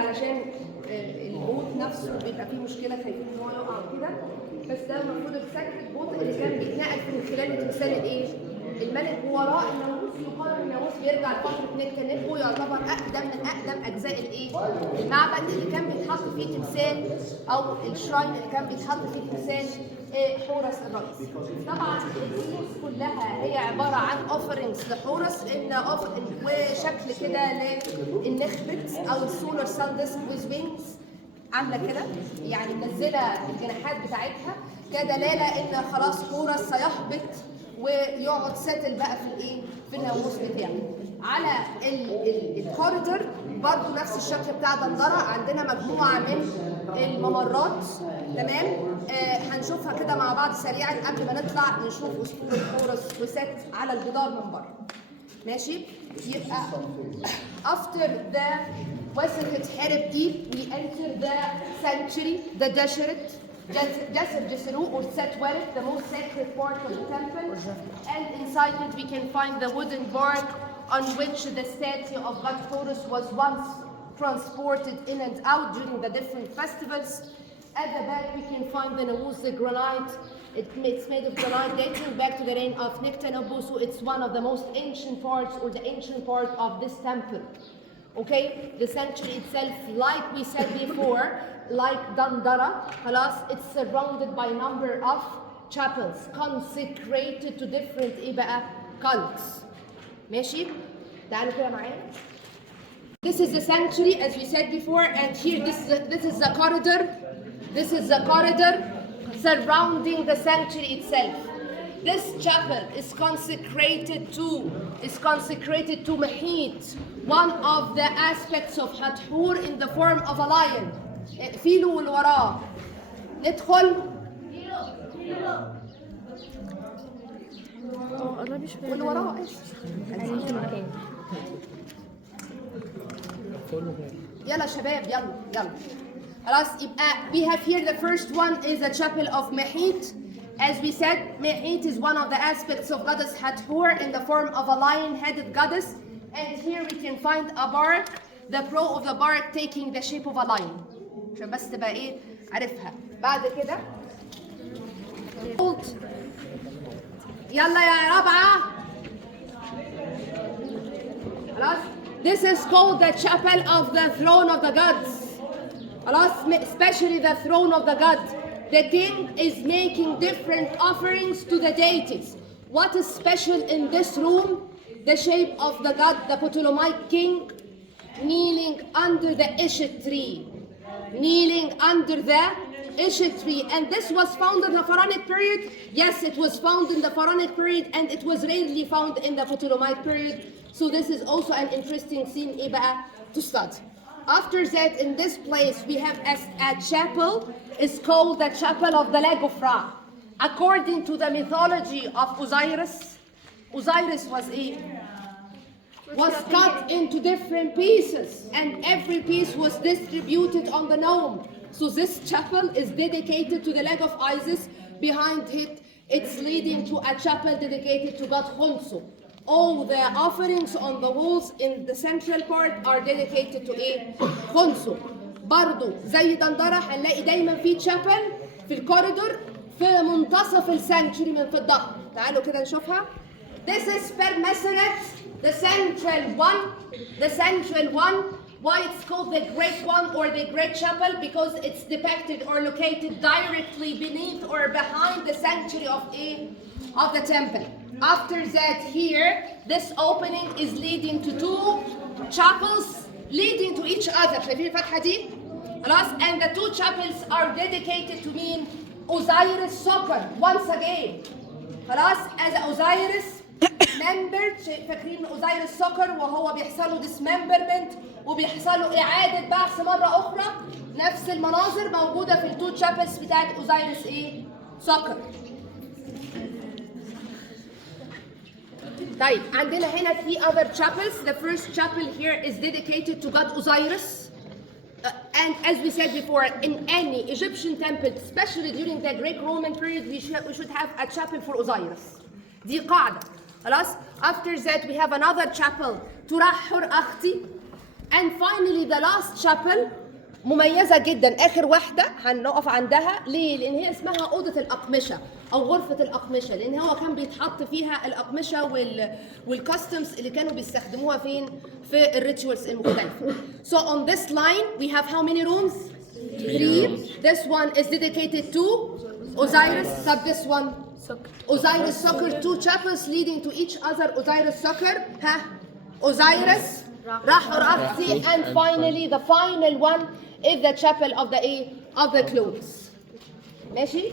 علشان البوت نفسه بيبقى فيه مشكله خايفين ان هو يقع كده، بس ده المفروض السكرت بوت اللي كان بيتنقل من خلال تمثال الايه؟ الملك، ووراء الناموس يقال الناموس بيرجع لفتره نكتنبو، يعتبر اقدم من اقدم اجزاء الايه؟ المعبد اللي كان بيتحط فيه تمثال او الشراين اللي كان بيتحط فيه تمثال حورس الرئيس. طبعا الفلوس كلها هي عباره عن اوفرنجز لحورس، وشكل كده للنخبت او السولار سان ديسك ويز وينجز عامله كده، يعني منزله الجناحات بتاعتها كدلاله ان خلاص حورس سيهبط ويقعد ساتل بقى في الايه؟ في الناموس بتاعه. على الكوريدور برضه نفس الشكل بتاع دندره، عندنا مجموعه من الممرات، تمام؟ هنشوفها كده مع بعض سريعا قبل ما نطلع نشوف اسطوره حورس وست على الجدار من بره. ماشي؟ يبقى after the وصل تتحارب دي we enter the sanctuary, the desert. جسرو or Setweret, the most sacred part of the temple, and inside it we can find the wooden bark on which the statue of God Horus was once transported in and out during the different festivals. At the back we can find the Namus, the granite. It's made of granite dating back to the reign of Nectanebo, so it's one of the most ancient parts or the ancient part of this temple. Okay, the sanctuary itself, like we said before, like Dandara, it's surrounded by a number of chapels consecrated to different cults. ماشي؟ تعالوا كده معايا. This is the sanctuary, as we said before, and here this is the corridor. This is the corridor surrounding the sanctuary itself. This chapel is consecrated to Mahit, one of the aspects of Hathor in the form of a lion. اقفلوا واللي وراه. ندخل. واللي وراه ايش؟ يلا شباب يلا. خلاص يبقى we have here the first one is the chapel of Mahit. As we said, Mahit is one of the aspects of goddess Hathor in the form of a lion-headed goddess. And here we can find a bark, the pro of the bark taking the shape of a lion. عشان بس تبقى ايه عارفها. بعد كده يلا يا رابعة. خلاص. This is called the chapel of the throne of the gods. خلاص, especially the throne of the gods. The king is making different offerings to the deities. What is special in this room? The shape of the god, the Ptolemaic king, kneeling under the Ishit tree. Kneeling under the Ishit tree. And this was found in the Pharaonic period? Yes, it was found in the Pharaonic period, and it was rarely found in the Ptolemaic period. So this is also an interesting scene to study. After that, in this place, we have a chapel. It's called the Chapel of the Leg of Ra. According to the mythology of Osiris was cut into different pieces, and every piece was distributed on the Nome. So this chapel is dedicated to the leg of Isis. Behind it, it's leading to a chapel dedicated to God Khonsu. All the offerings on the walls in the central part are dedicated to Khonsu. برضو زي دندرة هنلاقي دايما في chapel في الكوريدور في منتصف السانكتوري من في الظهر. تعالوا كده نشوفها. This is per Meseret, the central one. Why it's called the Great One or the Great Chapel? Because it's depicted or located directly beneath or behind the sanctuary of the temple. After that, here, this opening is leading to two chapels leading to each other. شايفين الفتحة دي؟ خلاص. And the two chapels are dedicated to mean Osiris Soccer once again. خلاص. As Osiris membered, فاكرين Osiris Soccer وهو بيحصل له dismemberment وبيحصل له إعادة بعث مرة أخرى. نفس المناظر موجودة في التو chapels بتاعت Osiris Soccer. طيب عندنا هنا three other chapels. The first chapel here is dedicated to God Osiris. And as we said before, in any Egyptian temple, especially during the Greek Roman period, we should have a chapel for Osiris. دي قاعدة. خلاص. After that we have another chapel. ترحر أختي. and finally the last chapel مميزة جدا، آخر واحدة هنقف عندها. ليه؟ لأن هي اسمها أوضة الأقمشة أو غرفة الأقمشة، لأن هو كان بيتحط فيها الأقمشة والكاستمز اللي كانوا بيستخدموها فين؟ في الريتشوالز المختلفة. So on this line we have how many rooms? 3. This one is dedicated to Osiris. طب this one Osiris Soccer, 2 chapels leading to each other. Osiris Soccer, ها Osiris Rahorafti, and finally the final one is the chapel of the clothes. ماشي؟